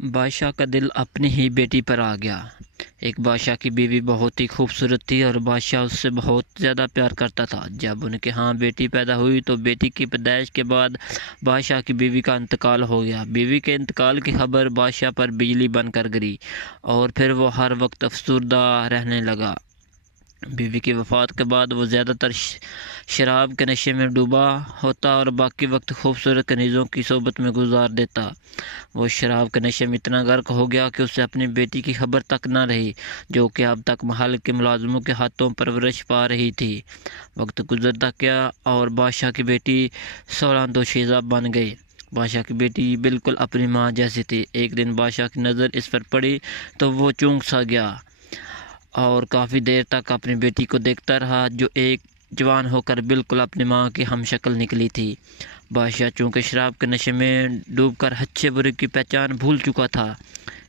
بادشاہ کا دل اپنی ہی بیٹی پر آ گیا۔ ایک بادشاہ کی بیوی بہت ہی خوبصورت تھی اور بادشاہ اس سے بہت زیادہ پیار کرتا تھا۔ جب ان کے ہاں بیٹی پیدا ہوئی تو بیٹی کی پیدائش کے بعد بادشاہ کی بیوی کا انتقال ہو گیا۔ بیوی کے انتقال کی خبر بادشاہ پر بجلی بن کر گری اور پھر وہ ہر وقت افسردہ رہنے لگا۔ بیوی کی وفات کے بعد وہ زیادہ تر شراب کے نشے میں ڈوبا ہوتا اور باقی وقت خوبصورت کنیزوں کی صحبت میں گزار دیتا۔ وہ شراب کے نشے میں اتنا غرق ہو گیا کہ اسے اپنی بیٹی کی خبر تک نہ رہی، جو کہ اب تک محل کے ملازموں کے ہاتھوں پرورش پا رہی تھی۔ وقت گزرتا گیا اور بادشاہ کی بیٹی 16 دوشیزہ بن گئی۔ بادشاہ کی بیٹی بالکل اپنی ماں جیسی تھی۔ ایک دن بادشاہ کی نظر اس پر پڑی تو وہ چونک سا گیا اور کافی دیر تک اپنی بیٹی کو دیکھتا رہا، جو ایک جوان ہو کر بالکل اپنی ماں کی ہم شکل نکلی تھی۔ بادشاہ چونکہ شراب کے نشے میں ڈوب کر اچھے برے کی پہچان بھول چکا تھا،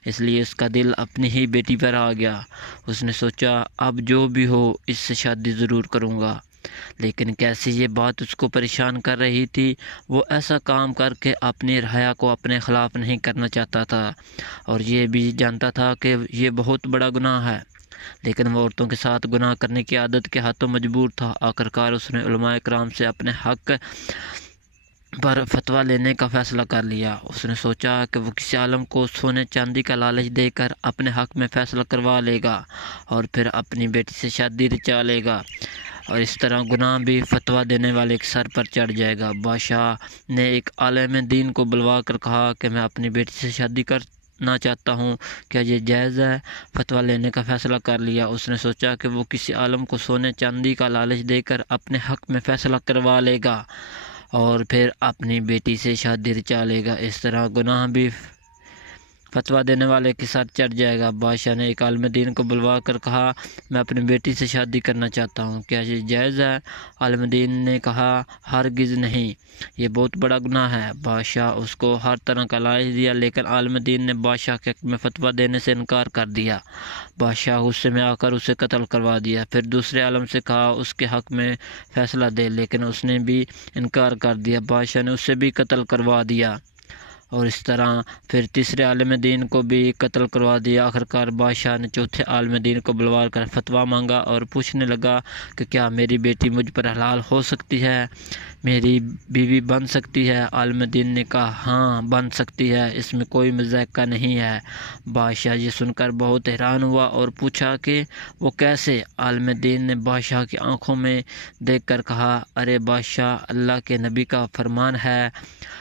اس لیے اس کا دل اپنی ہی بیٹی پر آ گیا۔ اس نے سوچا اب جو بھی ہو اس سے شادی ضرور کروں گا، لیکن کیسے یہ بات اس کو پریشان کر رہی تھی۔ وہ ایسا کام کر کے اپنی رعایا کو اپنے خلاف نہیں کرنا چاہتا تھا اور یہ بھی جانتا تھا کہ یہ بہت بڑا گناہ ہے، لیکن وہ عورتوں کے ساتھ گناہ کرنے کی عادت کے ہاتھوں مجبور تھا۔ آخرکار اس نے علماء کرام سے اپنے حق پر فتویٰ لینے کا فیصلہ کر لیا۔ اس نے سوچا کہ وہ کسی عالم کو سونے چاندی کا لالچ دے کر اپنے حق میں فیصلہ کروا لے گا اور پھر اپنی بیٹی سے شادی رچا لے گا، اور اس طرح گناہ بھی فتویٰ دینے والے کے سر پر چڑھ جائے گا۔ بادشاہ نے ایک عالم دین کو بلوا کر کہا کہ میں اپنی بیٹی سے شادی کرنا چاہتا ہوں، کیا یہ جائز ہے؟ فتویٰ لینے کا فیصلہ کر لیا۔ اس نے سوچا کہ وہ کسی عالم کو سونے چاندی کا لالچ دے کر اپنے حق میں فیصلہ کروا لے گا اور پھر اپنی بیٹی سے شادی رچا لے گا، اس طرح گناہ بھی فتویٰ دینے والے کے ساتھ چڑھ جائے گا۔ بادشاہ نے ایک عالم دین کو بلوا کر کہا میں اپنی بیٹی سے شادی کرنا چاہتا ہوں، کیا یہ جائز ہے؟ عالم دین نے کہا ہرگز نہیں، یہ بہت بڑا گناہ ہے۔ بادشاہ اس کو ہر طرح کا لالچ دیا، لیکن عالم دین نے بادشاہ کے حق میں فتویٰ دینے سے انکار کر دیا۔ بادشاہ غصے میں آ کر اسے قتل کروا دیا۔ پھر دوسرے عالم سے کہا اس کے حق میں فیصلہ دے، لیکن اس نے بھی انکار کر دیا۔ بادشاہ نے اسے بھی قتل کروا دیا اور اس طرح پھر تیسرے عالم دین کو بھی قتل کروا دیا۔ آخرکار بادشاہ نے چوتھے عالم دین کو بلوا کر فتویٰ مانگا اور پوچھنے لگا کہ کیا میری بیٹی مجھ پر حلال ہو سکتی ہے، میری بیوی بن سکتی ہے؟ عالم دین نے کہا ہاں بن سکتی ہے، اس میں کوئی مذائقہ نہیں ہے۔ بادشاہ یہ سن کر بہت حیران ہوا اور پوچھا کہ وہ کیسے؟ عالم دین نے بادشاہ کی آنکھوں میں دیکھ کر کہا ارے بادشاہ، اللہ کے نبی کا فرمان ہے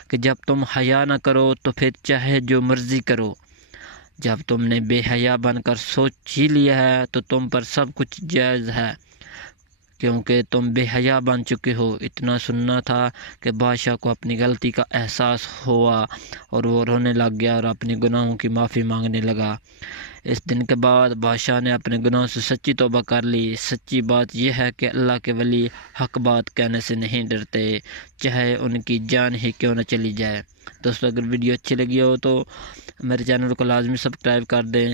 کہ جب تم حیا نہ کرو تو پھر چاہے جو مرضی کرو، جب تم نے بے حیا بن کر سوچ ہی لیا ہے تو تم پر سب کچھ جائز ہے، کیونکہ تم بے حیا بن چکے ہو۔ اتنا سننا تھا کہ بادشاہ کو اپنی غلطی کا احساس ہوا اور وہ رونے لگ گیا اور اپنے گناہوں کی معافی مانگنے لگا۔ اس دن کے بعد بادشاہ نے اپنے گناہوں سے سچی توبہ کر لی۔ سچی بات یہ ہے کہ اللہ کے ولی حق بات کہنے سے نہیں ڈرتے، چاہے ان کی جان ہی کیوں نہ چلی جائے۔ دوستو اگر ویڈیو اچھی لگی ہو تو میرے چینل کو لازمی سبسکرائب کر دیں۔